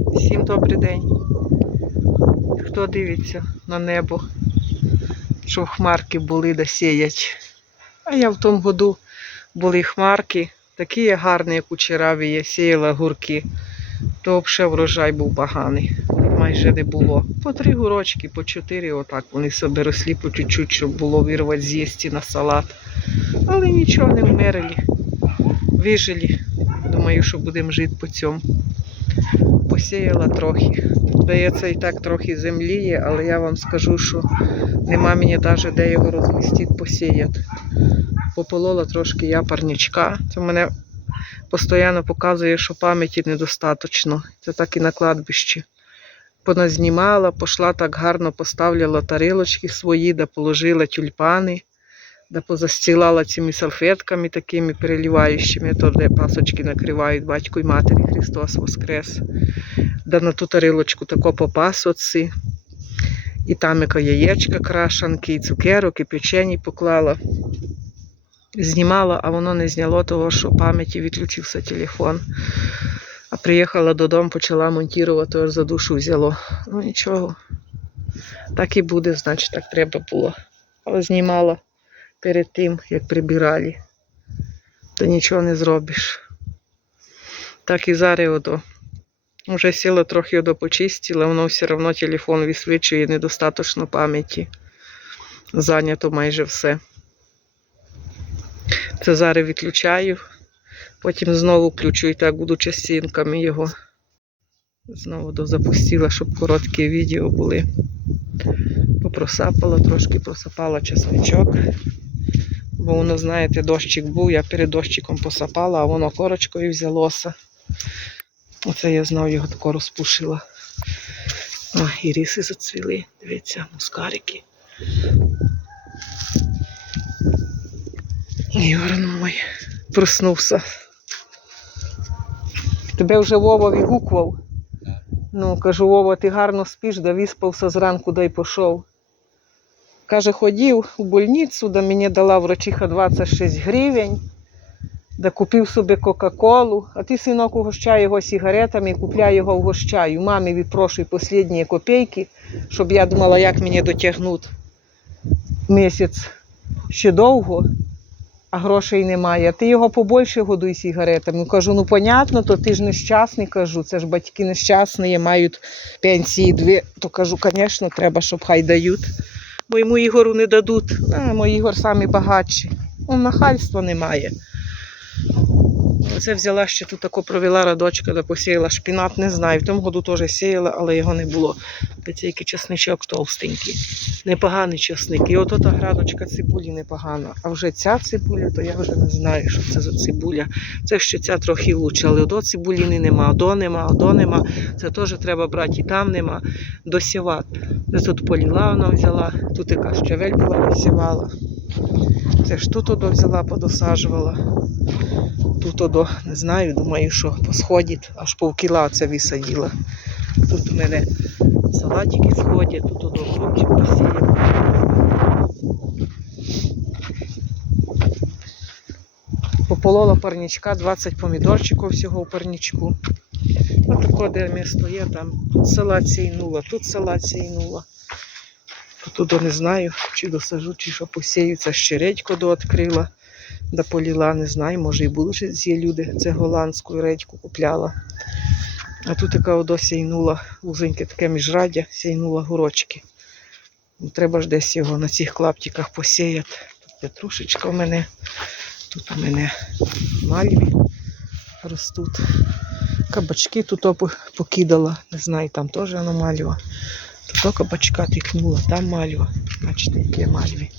Всім добрий день. Хто дивиться на небо, що хмарки були да сіять. А я в тому году були хмарки, такі гарні, як учораві, я сіяла гурки. То взагалі врожай був поганий. Майже не було. По три гурочки, по чотири, отак вони собі росли по чуть-чуть, щоб було вирвати з'їсти на салат. Але нічого не вмерли. Вижили. Думаю, що будемо жити по цьому. Посіяла трохи. Здається, і так трохи землі є, але я вам скажу, що нема мені навіть де його розмістити, посіяти. Пополола трошки я. Це мене постійно показує, що пам'яті недостаточно. Це так і на кладбищі. Поназнімала, пішла так гарно, поставляла тарілочки свої, де положила тюльпани, де позастілала цими салфетками такими переливаючими, то де пасочки накривають батько і матері Христос Воскрес. Да на ту тарілочку тако по пасоці. І там яка яєчка крашанки, і цукерок, і печені поклала. Знімала, а воно не зняло того, що пам'яті відключився телефон. А приїхала додому, почала монтувати, аж за душу взяло. Ну нічого. Так і буде, значить, так треба було. Але знімала перед тим, як прибирали. То нічого не зробиш. Так і зараз ото. Уже сіла трохи ото почистила, воно все одно телефон висвічує недостаточно пам'яті. Зайнято майже все. Це зараз відключаю, потім знову включу і так буду частинками його. Знову дозапустила, щоб короткі відео були. Попросапала, трошки просапала чесничок. Бо воно, знаєте, дощик був, я перед дощиком посапала, а воно корочкою взялося. Оце я знов його тако розпушила. О, і ріси зацвіли. Дивіться, мускарики. Ігор мой проснувся. Тебе вже Вова відгукував. Ну, кажу, Вова, ти гарно спиш, да виспався зранку, да й пішов. Каже, ходив у больницю, да мені дала врачиха 26 гривень, да купив собі Кока-Колу, а ти, синок, угощай його сигаретами і купляй його угощаю. Мамі відпрошуй останні копійки, щоб я думала, як мені дотягнути місяць ще довго, а грошей немає. Ти його побольше годуй сигаретами. Кажу, ну понятно, то ти ж нещасний, кажу, це ж батьки нещасні, мають пенсії дві. То кажу, звісно, треба, щоб хай дають. Бо йому Ігору не дадуть. А, мій Ігор самі багатші. Он нахальства немає. Оце взяла ще тут тако провела радочка, де посіяла шпінат, не знаю. В тому году теж сіяла, але його не було. Який чесничок товстенький. Непоганий чесник. І от та градочка цибулі непогана. А вже ця цибуля, то я вже не знаю, що це за цибуля. Це ще ця трохи лучше, але до цибуліни нема, до нема, до нема. Це теж треба брати, і там нема. Досівати. Це тут поліла вона взяла, тут яка щавель була досівала. Це ж тут взяла, подосаджувала. Тут одо, не знаю, думаю, що посходить, аж повкіла це висадила. Тут у мене салатики сходять, тут хлопчик посіяв. Пополола парничка, 20 помідорчиків всього у парничку. Отако, де місто є, там тут салат сійнула, тут салат сійнула. Тут не знаю, чи досажу, чи що посію. Це ще редьку дооткрила, да поліла, не знаю, може і будуть ці люди. Це голландську редьку купляла. А тут така одо сійнула, вузеньке таке міжрадя, сійнула горочки. Ну, Треба ж десь його на цих клаптиках посіяти. Тут петрушечка в мене, тут у мене мальві ростуть. Кабачки тут покидала, не знаю, там теж воно мальва. Тут кабачка тикнула, там мальва. Бачите, яке мальві.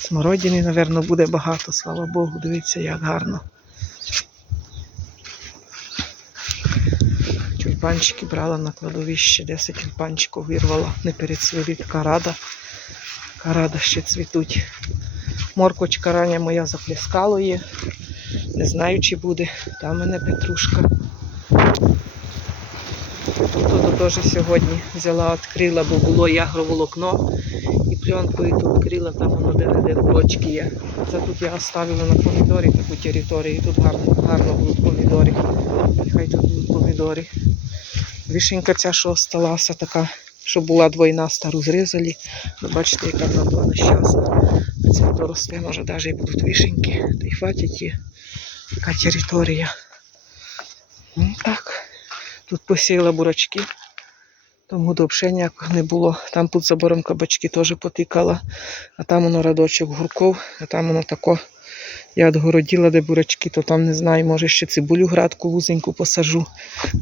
Смородини, напевно, буде багато, слава Богу. Дивіться, як гарно. Тюльпанчики брала на кладовище, 10 тюльпанчиків вирвала, не перецвіли, така рада. Така рада ще цвітуть. Моркочка рання моя заплескало є. Не знаю, чи буде. Там мене петрушка. Тут теж сьогодні взяла, відкрила, бо було ягроволокно і пленкою тут відкрила, там воно де-не-де курочки є. Це тут я оставила на помідорі таку територію, тут гарно, гарно будуть помідори. І хай тут будуть помідори. Вишенька ця, що осталася, така, що була двойна, стару зрізали. Ви бачите, яка вона була нещасна. А ця доросте, може, навіть і будуть вишеньки. Та й хватить є. Така територія. Ну, так. Тут посіяла бурачки. Тому взагалі ніякого не було. Там під забором кабачки теж потикала, а там воно радочок гурков, а там воно тако. Я отгородила, де бурачки, то там не знаю, може ще цибулю градку вузеньку посажу.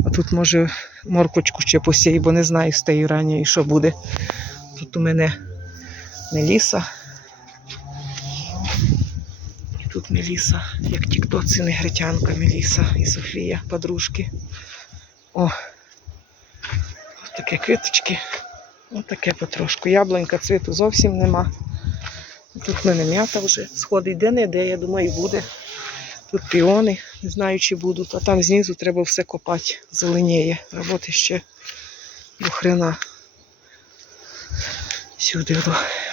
А тут може моркочку ще посію, бо не знаю з тієї ранньої, що буде. Тут у мене Меліса. І тут Меліса, як тіктоці, негритянка Меліса і Софія, подружки. О, ось таке квіточки. Ось таке потрошку. Яблунька цвіту зовсім нема. Тут в мене м'ята вже сходить де не де, я думаю, буде. Тут піони, не знаю, чи будуть, а там знизу треба все копати, зеленіє. Роботи ще до хрена. Сюди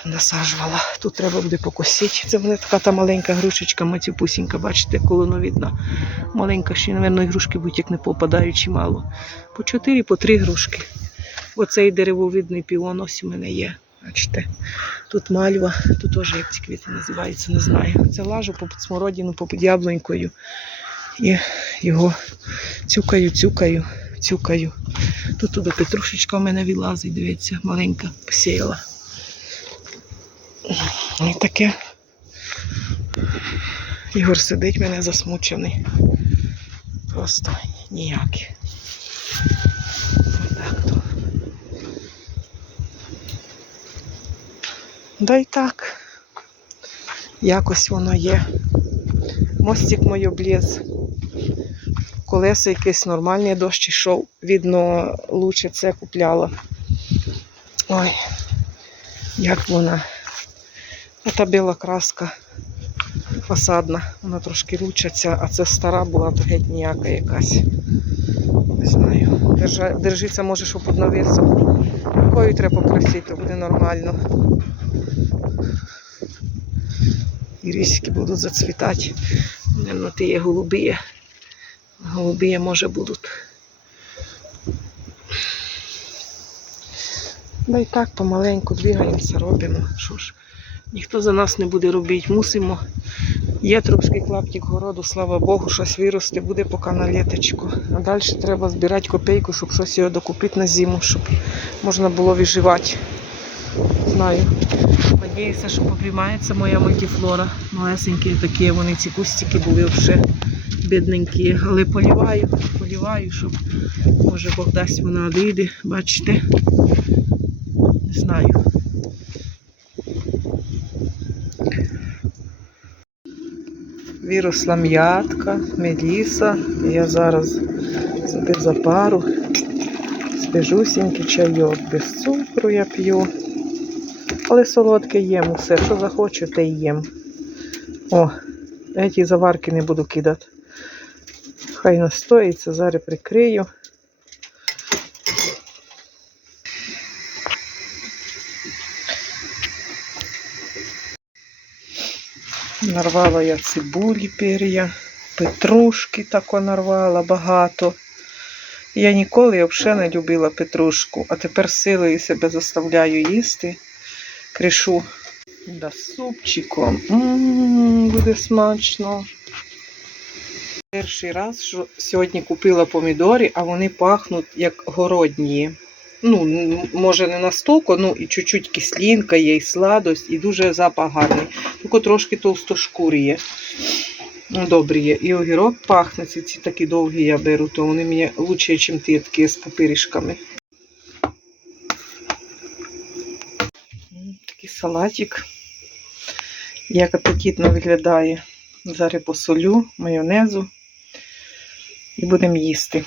насаджувала. Тут треба буде покосити. Це в мене така та маленька грушечка, матюпусінька, бачите, колоно видно. Маленька ще, мабуть, ігрушки будь як не попадаючи мало. По чотири, по три грушки. Оцей деревовидний піон ось у мене є. Бачите, тут мальва, тут теж як ці квіти називаються, не знаю. Це лажу по смородину, по яблунькою. І його цюкаю, цюкаю, цюкаю. Тут туди петрушечка у мене вилазить, дивіться, маленька посіяла. І таке. Ігор сидить мене засмучений. Просто ніякий. Отак то. Да й так. Якось воно є. Мостик мій обліз. Колеса якийсь нормальний дощ йшов. Видно, лучше це купляла. Ой, як вона. Ота біла краска фасадна. Вона трошки лучаться, а це стара була то геть ніяка якась. Не знаю. Держиться, може, щоб навісом. Такою треба покрасити, то буде нормально. Ірисики будуть зацвітати. Наверно, ті є голубі. Голубі, може, будуть. Да й так помаленьку двигаємося, робимо. Що ж, ніхто за нас не буде робити. Мусимо. Є трошки клаптик городу, слава Богу, щось виросте, буде поки на літочку. А далі треба збирати копійку, щоб щось його докупити на зиму, щоб можна було виживати. Знаю. Надіюся, що поприймається моя мультифлора. Малесенькі такі, вони ці кустики були вже бідненькі. Але поліваю, поліваю, щоб може Бог дасть вона одійде. Бачите? Не знаю. Виросла м'ятка, меліса. Я зараз собі запару. Свіжусінький чайок без цукру я п'ю. Але солодке їм усе, що захочу, те й їм. О, я ті заварки не буду кидати. Хай настоїться, зараз прикрию. Нарвала я цибулі пер'я, петрушки тако нарвала багато. Я ніколи взагалі не любила петрушку, а тепер силою себе заставляю їсти. Кришу да супчиком. М, буде смачно. Перший раз що сьогодні купила помідори, а вони пахнуть як городні. Ну, може не настільки, ну і чуть-чуть кислинка є, і сладость, і дуже запах гарний. Тільки трошки товстошкурі є. Добрі є. І огірок пахне, ці, такі довгі я беру, то вони мені краще, ніж ті такі з папиришками. М, Такий салатик. Як апетитно виглядає. Зараз посолю, майонезу і будемо їсти.